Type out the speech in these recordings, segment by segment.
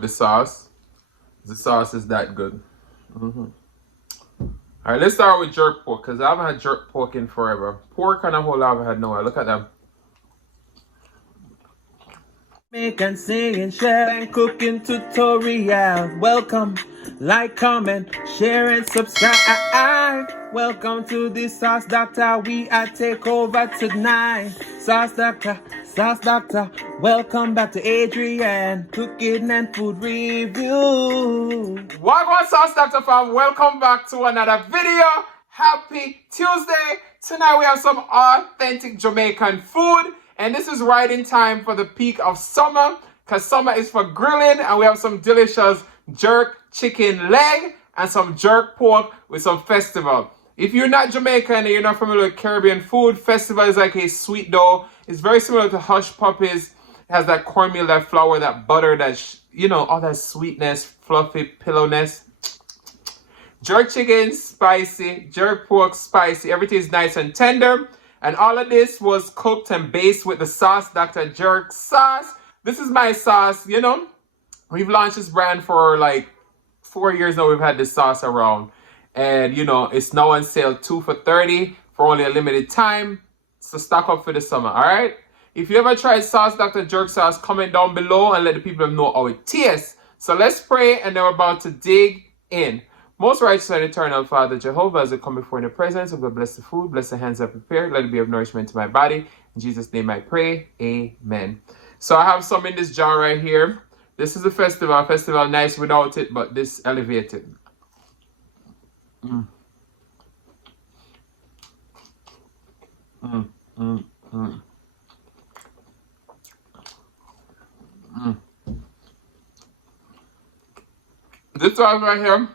with the sauce. The sauce is that good. Alright, let's start with jerk pork because I haven't had jerk pork in forever. Pork and a whole lot I haven't had nowhere. Look at them. Jamaican singing, chef and cooking tutorial. Welcome, like, comment, share and subscribe. Welcome to the Sauce Dackta. We are take over tonight. Sauce Dackta. Welcome back to Adrian, cooking and food review. Wagwan Sauce Dackta fam, welcome back to another video. Happy Tuesday. Tonight we have some authentic Jamaican food. And this is right in time for the peak of summer, because summer is for grilling, and we have some delicious jerk chicken leg and some jerk pork with some festival. If you're not Jamaican and you're not familiar with Caribbean food, festival is like a sweet dough. It's very similar to hush puppies. It has that cornmeal, that flour, that butter, that, all that sweetness, fluffy pillowness. Jerk chicken, spicy. Jerk pork, spicy. Everything is nice and tender. And all of this was cooked and based with the sauce, Dackta Jerk sauce. This is my sauce, We've launched this brand for like 4 years now. We've had this sauce around. And, it's now on sale 2 for $30 for only a limited time. So stock up for the summer, all right? If you ever tried sauce, Dackta Jerk sauce, comment down below and let the people know how it tastes. So let's pray and then we're about to dig in. Most righteous and eternal Father Jehovah, as I come before in the presence of the blessed food, bless the hands I prepared, let it be of nourishment to my body. In Jesus' name I pray, amen. So I have some in this jar right here. This is a festival nice without it, but this elevated. This sauce right here,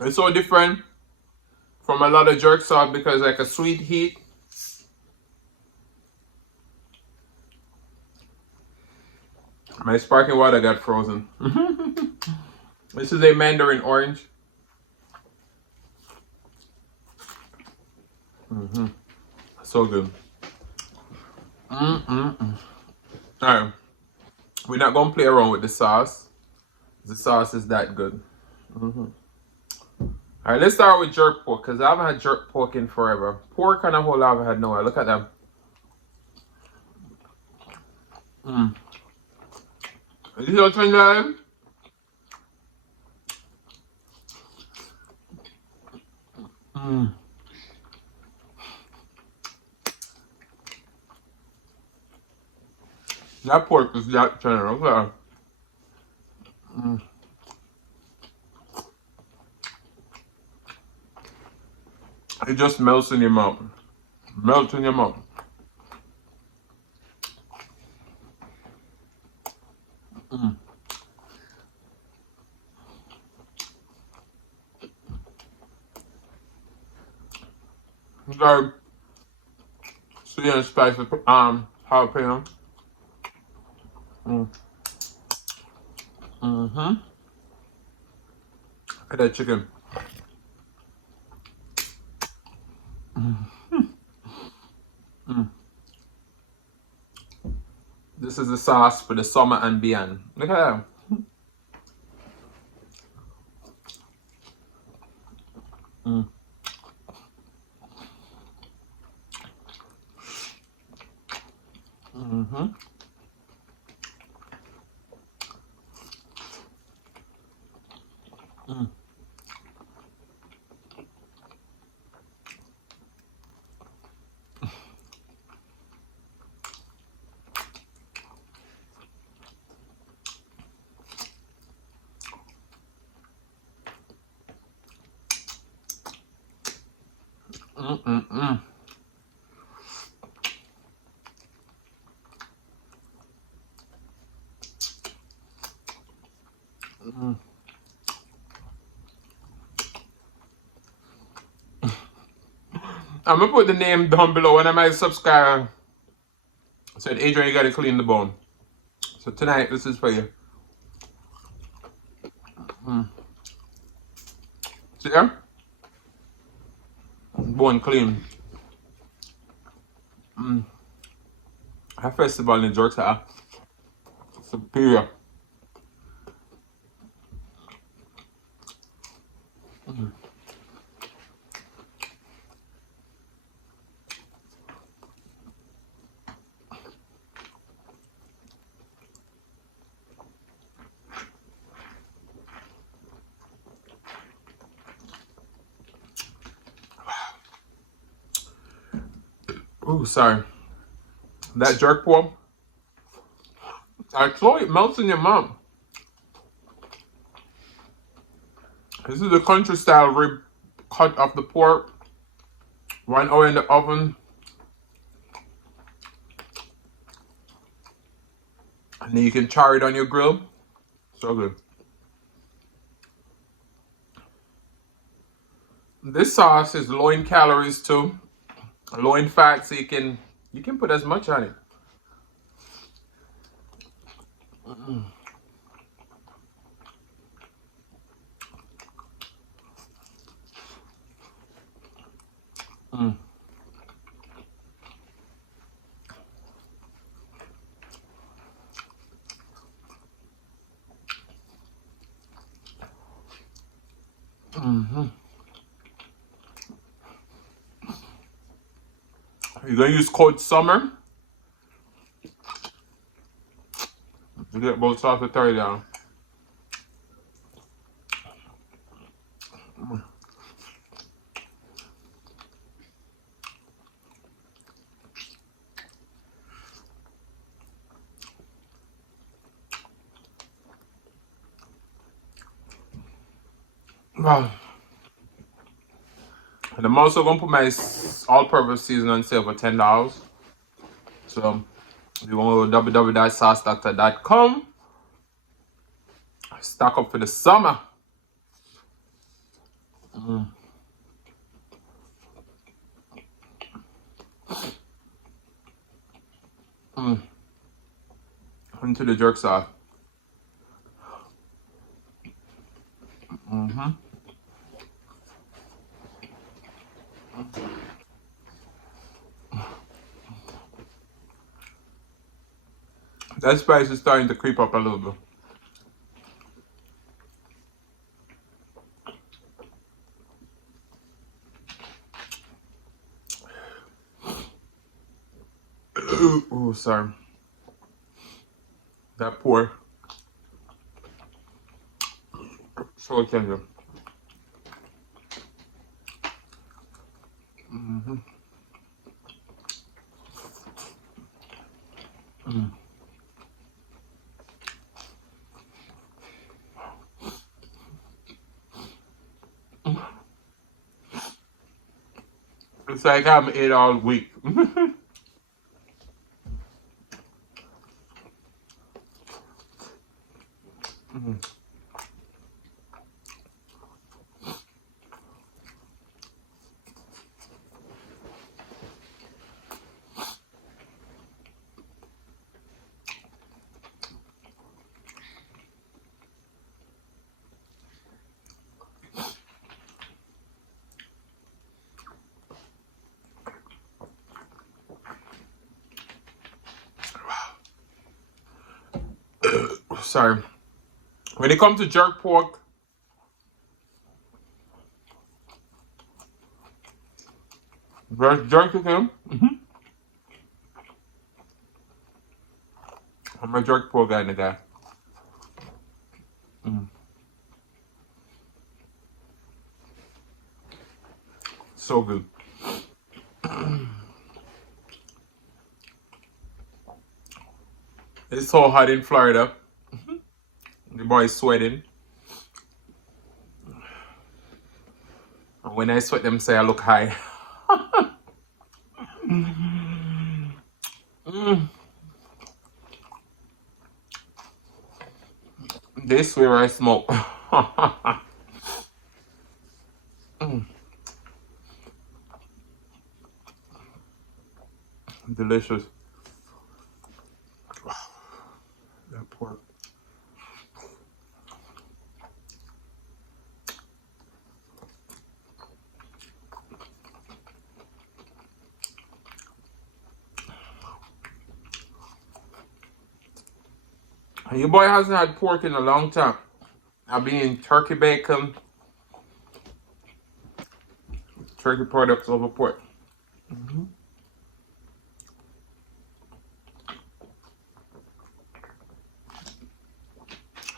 it's so different from a lot of jerk sauce because like a sweet heat. My sparkling water got frozen. This is a mandarin orange. So good. Alright. We're not gonna play around with the sauce. The sauce is that good. Alright, let's start with jerk pork because I haven't had jerk pork in forever. Pork and a whole lot I haven't had nowhere. Look at them. Is this your twin live? That pork is that tender. Look at that. It just melts in your mouth. Melts in your mouth. Very sweet and spicy jalapeno. Look at that chicken. This is the sauce for the summer and beyond. Look at that. I'm gonna put the name down below. One of my subscribers said, Adrian, you gotta clean the bone. So tonight, this is for you. See there? Bone clean. A festival in Dackta. Superior. Ooh, sorry. That jerk pork, I told you, it melts in your mouth. This is the country style rib cut of the pork. 1 hour in the oven. And then you can char it on your grill. So good. This sauce is low in calories too. Low in fat, so you can put as much on it. You're gonna use code summer. You get both sauce and curry down. Wow. And I'm also gonna put my all-purpose seasoning on sale for $10. So if you want to go www.saucedackta.com, stock up for the summer. Into the jerk sauce. That spice is starting to creep up a little bit. Oh, sorry. That pour. So tender. It's like I haven't ate all week. Sorry. When it comes to jerk pork, jerk chicken. I'm a jerk pork guy in the guy. So good. It's so hot in Florida. The boy is sweating. And when I sweat, them say I look high. This where I smoke. Delicious. Wow. That pork. Your boy hasn't had pork in a long time. I've been in turkey bacon, turkey products over pork.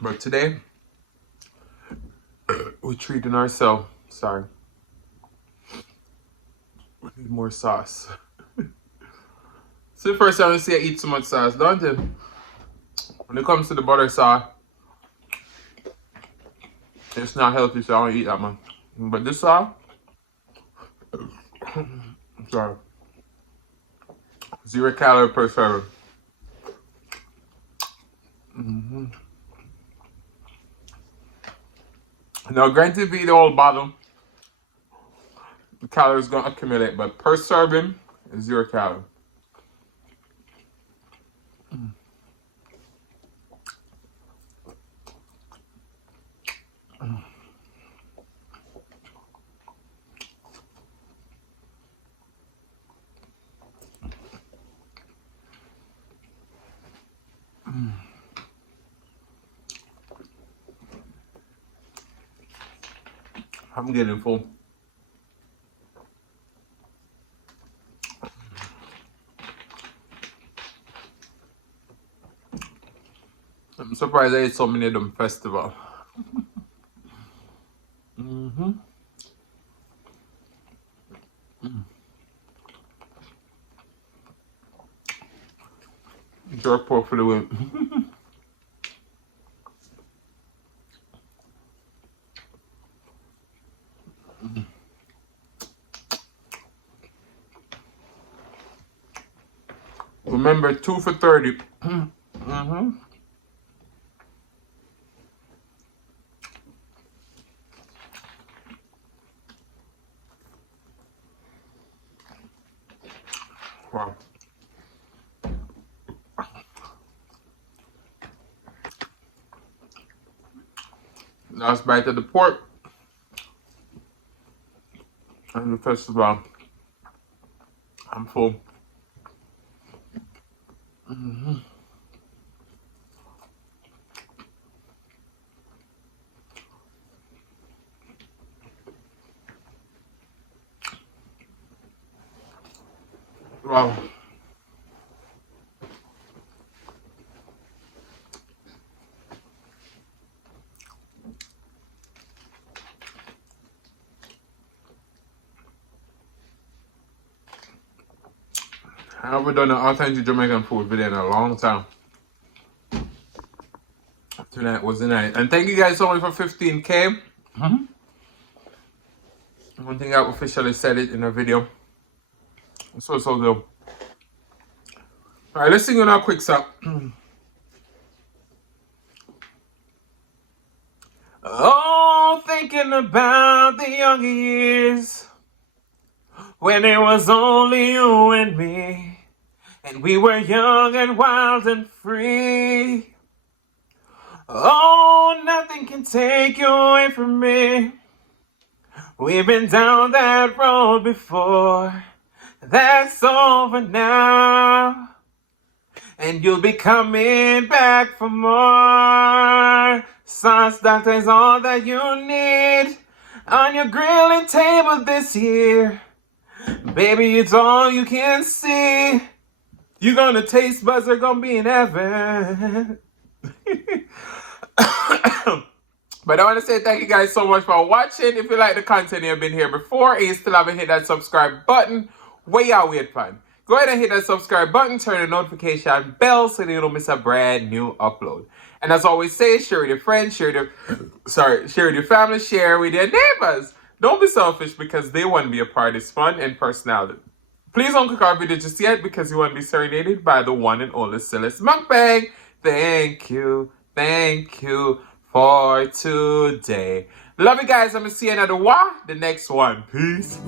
But today, we're treating ourselves. Sorry. We need more sauce. It's the first time I see I eat so much sauce, don't it? When it comes to the butter sauce, it's not healthy, so I don't eat that much. But this sauce, sorry, 0 calorie per serving. Now, granted, if you eat the whole bottle, the calories gonna accumulate, but per serving is 0 calorie. I'm getting full. I'm surprised I ate so many of them festival. Jerk pork for the win. Remember, 2 for 30. Wow. Last bite of the pork and the festival. I'm full. Wow. I haven't done an authentic Jamaican food video in a long time. Tonight was the night. And thank you guys so much for 15K. One thing I officially said it in a video. So good. Alright, let's sing on our quick song. Oh, thinking about the younger years when it was only you and me, and we were young and wild and free. Oh, nothing can take you away from me. We've been down that road before. That's over now, and you'll be coming back for more. Sauce Dackta is all that you need on your grilling table this year. Baby, it's all you can see. You're gonna taste buds are gonna be in heaven. But I want to say thank you guys so much for watching. If you like the content, you've been here before and you still haven't hit that subscribe button, what y'all wait for? Go ahead and hit that subscribe button, turn the notification bell so that you don't miss a brand new upload. And as I always say, share with your friends, share with your family, share with your neighbors. Don't be selfish because they want to be a part of this fun and personality. Please don't click our video just yet because you want to be serenaded by the one and only Celeste Mukbang. Thank you for today. Love you guys. I'm going to see you another one, the next one. Peace.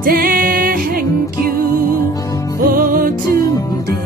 Thank you for today.